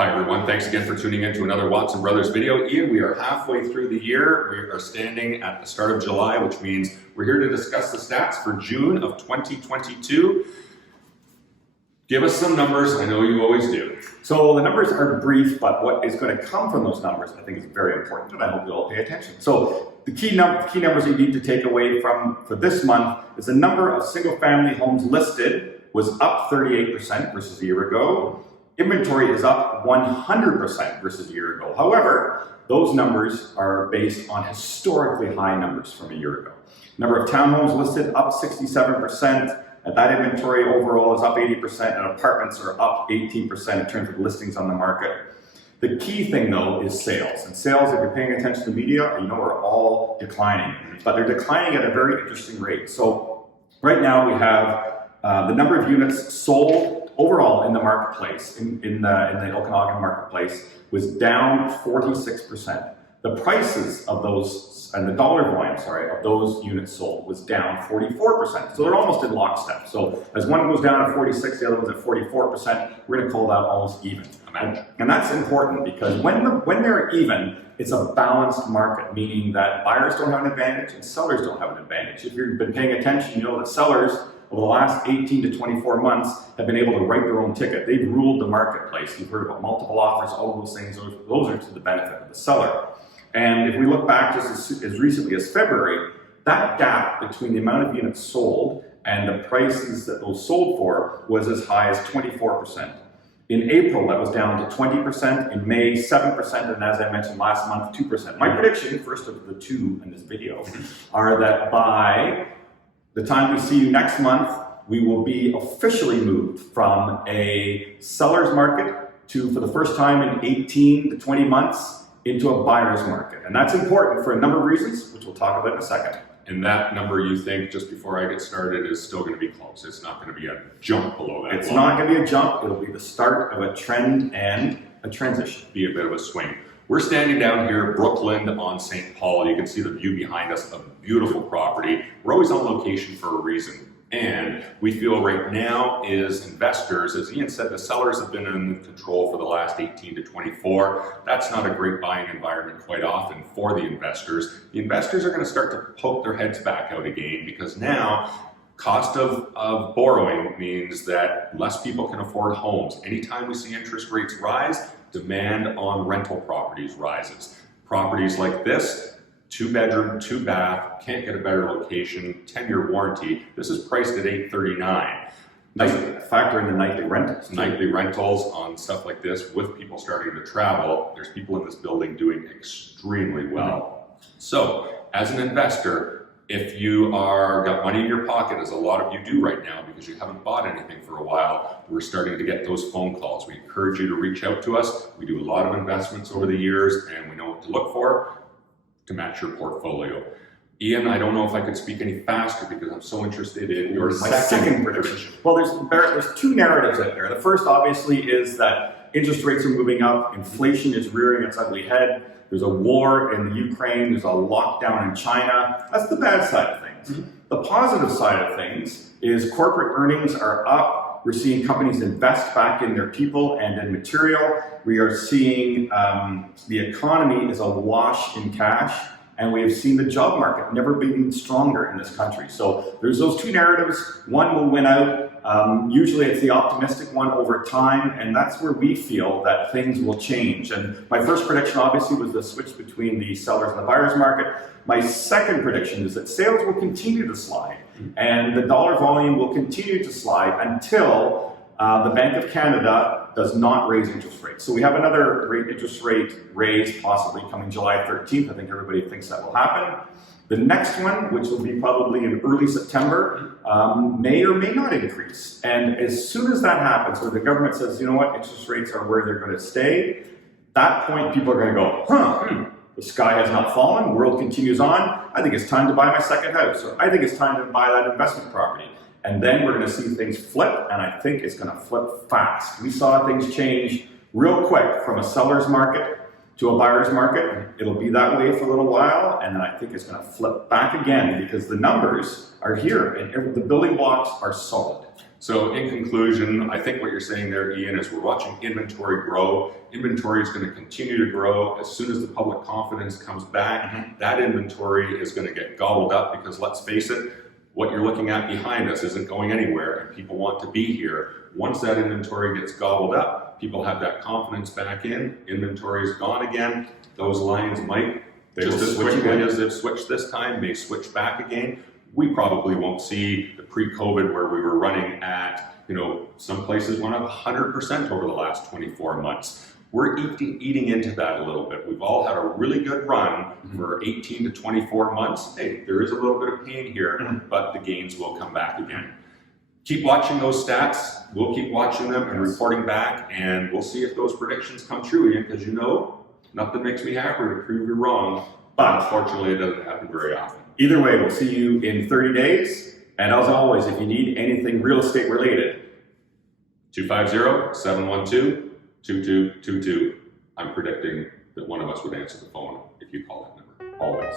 Hi everyone, thanks again for tuning in to another Watson Brothers video. Ian, we are halfway through the year. We are standing at the start of July, which means we're here to discuss the stats for June of 2022. Give us some numbers, I know you always do. So the numbers are brief, but what is going to come from those numbers I think is very important, and I hope you all pay attention. So the key numbers you need to take away for this month is the number of single-family homes listed was up 38% versus a year ago. Inventory is up 100% versus a year ago. However, those numbers are based on historically high numbers from a year ago. Number of townhomes listed up 67%. And that inventory overall is up 80%, and apartments are up 18% in terms of listings on the market. The key thing though is sales. And sales, if you're paying attention to media, you know are all declining. But they're declining at a very interesting rate. So right now we have the number of units sold overall in the marketplace, in the Okanagan marketplace, was down 46%. The prices of those, and the dollar volume, of those units sold was down 44%. So they're almost in lockstep. So as one goes down at 46, the other one's at 44%, we're going to call that almost even. And that's important because when they're even, it's a balanced market, meaning that buyers don't have an advantage and sellers don't have an advantage. If you've been paying attention, you know that sellers over the last 18 to 24 months have been able to write their own ticket. They've ruled the marketplace. You've heard about multiple offers, all of those things. Those are to the benefit of the seller. And if we look back just as recently as February, that gap between the amount of units sold and the prices that those sold for was as high as 24%. In April, that was down to 20%. In May, 7%. And as I mentioned last month, 2%. My prediction, first of the two in this video, are that by the time we see you next month, we will be officially moved from a seller's market to, for the first time in 18 to 20 months, into a buyer's market. And that's important for a number of reasons, which we'll talk about in a second. And that number, you think, just before I get started, is still going to be close. It's not going to be a jump below that. It's not going to be a jump. It'll be the start of a trend and a transition. Be a bit of a swing. We're standing down here, Brooklyn on St. Paul. You can see the view behind us, a beautiful property. We're always on location for a reason. And we feel right now is investors, as Ian said, the sellers have been in control for the last 18 to 24. That's not a great buying environment quite often for the investors. The investors are going to start to poke their heads back out again because now cost of borrowing means that less people can afford homes. Anytime we see interest rates rise, demand on rental properties rises. Properties like this, 2-bedroom, 2-bath, can't get a better location, 10-year warranty. This is priced at $839. Factor in the nightly rentals. Nightly rentals on stuff like this with people starting to travel. There's people in this building doing extremely well. So as an investor, if you got money in your pocket, as a lot of you do right now because you haven't bought anything for a while, we're starting to get those phone calls. We encourage you to reach out to us. We do a lot of investments over the years and we know what to look for to match your portfolio. Ian, I don't know if I could speak any faster because I'm so interested in your second prediction. Well, there's two narratives out there. The first obviously is that interest rates are moving up, inflation is rearing its ugly head, there's a war in the Ukraine, there's a lockdown in China. That's the bad side of things. The positive side of things is corporate earnings are up. We're seeing companies invest back in their people and in material. We are seeing the economy is awash in cash, and we have seen the job market never been stronger in this country. So there's those two narratives. One will win out. Usually it's the optimistic one over time, and that's where we feel that things will change. And my first prediction obviously was the switch between the sellers and the buyers market. My second prediction is that sales will continue to slide, and the dollar volume will continue to slide until the Bank of Canada does not raise interest rates. So we have another interest rate raise possibly coming July 13th. I think everybody thinks that will happen. The next one, which will be probably in early September, may or may not increase. And as soon as that happens, where the government says, you know what, interest rates are where they're going to stay, that point people are going to go, the sky has not fallen, world continues on, I think it's time to buy my second house, or I think it's time to buy that investment property. And then we're going to see things flip, and I think it's going to flip fast. We saw things change real quick from a seller's market to a buyer's market. It'll be that way for a little while, and then I think it's going to flip back again because the numbers are here and the building blocks are solid. So in conclusion, I think what you're saying there, Ian, is we're watching inventory grow. Inventory is going to continue to grow. As soon as the public confidence comes back, that inventory is going to get gobbled up because let's face it, what you're looking at behind us isn't going anywhere and people want to be here. Once that inventory gets gobbled up, people have that confidence back in, inventory is gone again, those lines might, just as quickly as they've switched this time, may switch back again. We probably won't see the pre-COVID where we were running at, some places went up 100% over the last 24 months. We're eating into that a little bit. We've all had a really good run for 18 to 24 months. Hey, there is a little bit of pain here, but the gains will come back again. Keep watching those stats. We'll keep watching them and reporting back, and we'll see if those predictions come true, Ian, because nothing makes me happier to prove you wrong, but unfortunately it doesn't happen very often. Either way, we'll see you in 30 days. And as always, if you need anything real estate related, 250-712-2222. I'm predicting that one of us would answer the phone if you call that number. always.